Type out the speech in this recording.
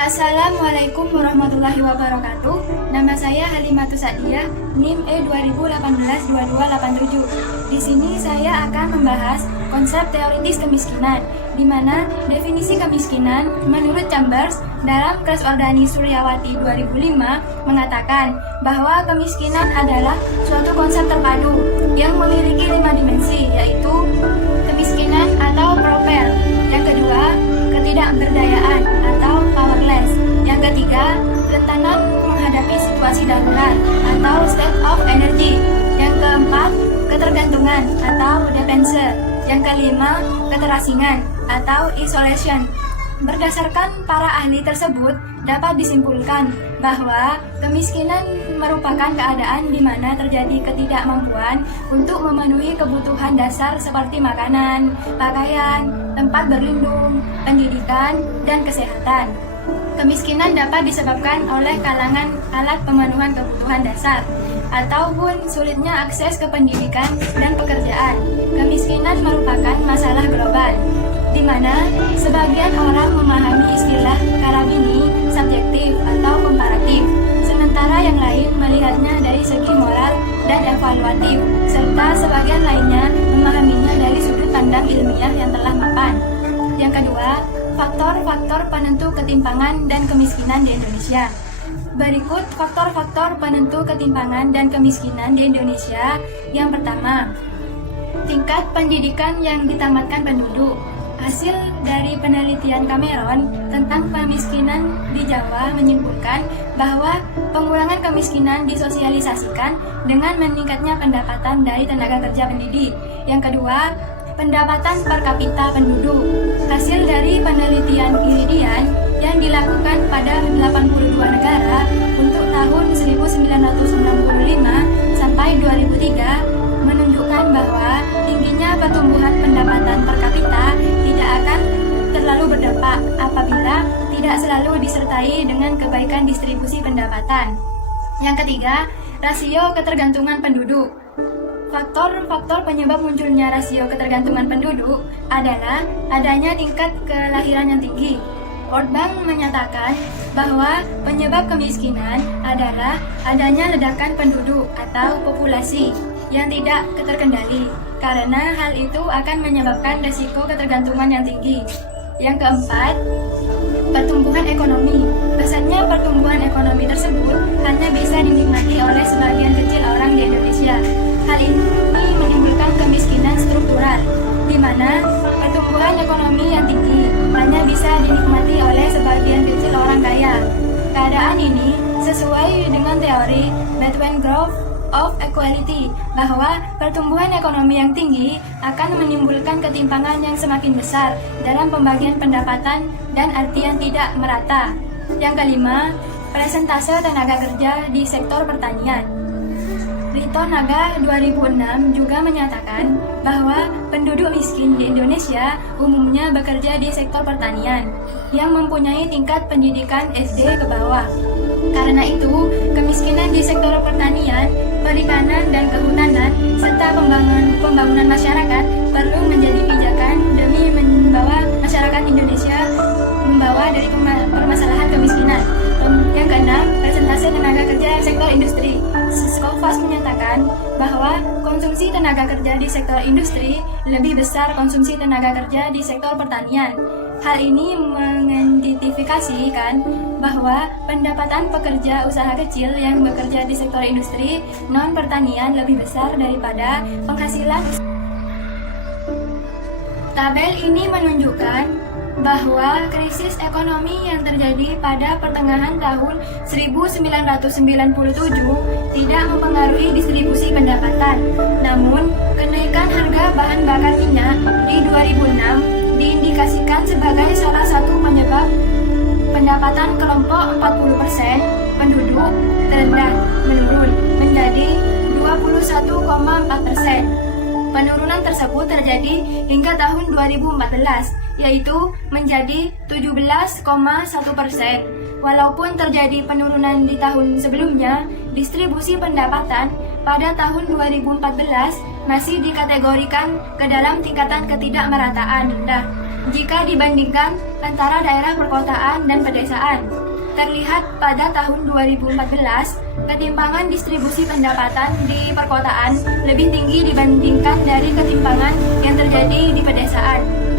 Assalamualaikum warahmatullahi wabarakatuh. Nama saya Halimatus Sa'diyah, NIM E2018-2287. Di sini saya akan membahas konsep teoritis kemiskinan, di mana definisi kemiskinan menurut Chambers dalam Kriswardhani Suryawati 2005 mengatakan bahwa kemiskinan adalah suatu konsep terpadu yang memiliki 5 dimensi, yaitu kemiskinan atau pauper. Yang kedua, ketidakberdayaan atau powerless. Yang ketiga, kerentanan menghadapi situasi darurat atau state of energy. Yang keempat, ketergantungan atau dependence. Yang kelima, keterasingan atau isolation. Berdasarkan para ahli tersebut, dapat disimpulkan bahwa kemiskinan merupakan keadaan di mana terjadi ketidakmampuan untuk memenuhi kebutuhan dasar seperti makanan, pakaian, tempat berlindung, pendidikan, dan kesehatan. Kemiskinan dapat disebabkan oleh kalangan alat pemenuhan kebutuhan dasar ataupun sulitnya akses ke pendidikan dan pekerjaan. Kemiskinan merupakan masalah global, di mana sebagian orang memahami istilah karabini subjektif atau komparatif, sementara yang lain melihatnya dari segi moral dan evaluatif, serta sebagian lainnya memahaminya dari sudut pandang ilmiah yang telah mapan. Yang kedua, faktor-faktor penentu ketimpangan dan kemiskinan di Indonesia. Berikut faktor-faktor penentu ketimpangan dan kemiskinan di Indonesia. Yang pertama, tingkat pendidikan yang ditamatkan penduduk. Hasil dari penelitian Cameron tentang kemiskinan di Jawa menyimpulkan bahwa pengurangan kemiskinan disosialisasikan dengan meningkatnya pendapatan dari tenaga kerja pendidik. Yang kedua, pendapatan per kapita penduduk. Hasil dari penelitian Iridian yang dilakukan pada 82 negara untuk tahun 1965 sampai 2003 menunjukkan bahwa tingginya pertumbuhan pendapatan per kapita tidak akan terlalu berdampak apabila tidak selalu disertai dengan kebaikan distribusi pendapatan. Yang ketiga, rasio ketergantungan penduduk. Faktor-faktor penyebab munculnya rasio ketergantungan penduduk adalah adanya tingkat kelahiran yang tinggi. World Bank menyatakan bahwa penyebab kemiskinan adalah adanya ledakan penduduk atau populasi yang tidak terkendali, karena hal itu akan menyebabkan risiko ketergantungan yang tinggi. Yang keempat, pertumbuhan ekonomi. Kesannya pertumbuhan ekonomi tersebut hanya bisa dinikmati oleh sebagian kecil orang di Indonesia. Hal ini menimbulkan kemiskinan struktural, di mana pertumbuhan ekonomi yang tinggi hanya bisa dinikmati oleh sebagian kecil orang kaya. Keadaan ini sesuai dengan teori Bethune Graph of Equality, bahwa pertumbuhan ekonomi yang tinggi akan menimbulkan ketimpangan yang semakin besar dalam pembagian pendapatan dan artian tidak merata. Yang kelima, presentase tenaga kerja di sektor pertanian. Rito Naga 2006 juga menyatakan bahwa penduduk miskin di Indonesia umumnya bekerja di sektor pertanian yang mempunyai tingkat pendidikan SD ke bawah. Karena itu, kemiskinan di sektor pertanian, perikanan, dan kehutanan, serta pembangunan masyarakat perlu menjadi pijakan demi membawa masyarakat Indonesia membawa dari permasalahan kemiskinan. Yang keenam, presentase tenaga kerja sektor industri. Skofas menyatakan bahwa konsumsi tenaga kerja di sektor industri lebih besar konsumsi tenaga kerja di sektor pertanian. Hal ini mengidentifikasikan bahwa pendapatan pekerja usaha kecil yang bekerja di sektor industri non-pertanian lebih besar daripada penghasilan. Tabel ini menunjukkan bahwa krisis ekonomi yang terjadi pada pertengahan tahun 1997 tidak mempengaruhi distribusi pendapatan. Namun, kenaikan harga bahan bakar minyak di 2006 diindikasikan sebagai salah satu penyebab pendapatan kelompok 40% penduduk terendah menurun menjadi 21,4%. Penurunan tersebut terjadi hingga tahun 2014, yaitu menjadi 17,1%. Walaupun terjadi penurunan di tahun sebelumnya, distribusi pendapatan pada tahun 2014 masih dikategorikan ke dalam tingkatan ketidakmerataan rendah. jika dibandingkan antara daerah perkotaan dan pedesaan. Terlihat pada tahun 2014, ketimpangan distribusi pendapatan di perkotaan lebih tinggi dibandingkan dari ketimpangan yang terjadi di pedesaan.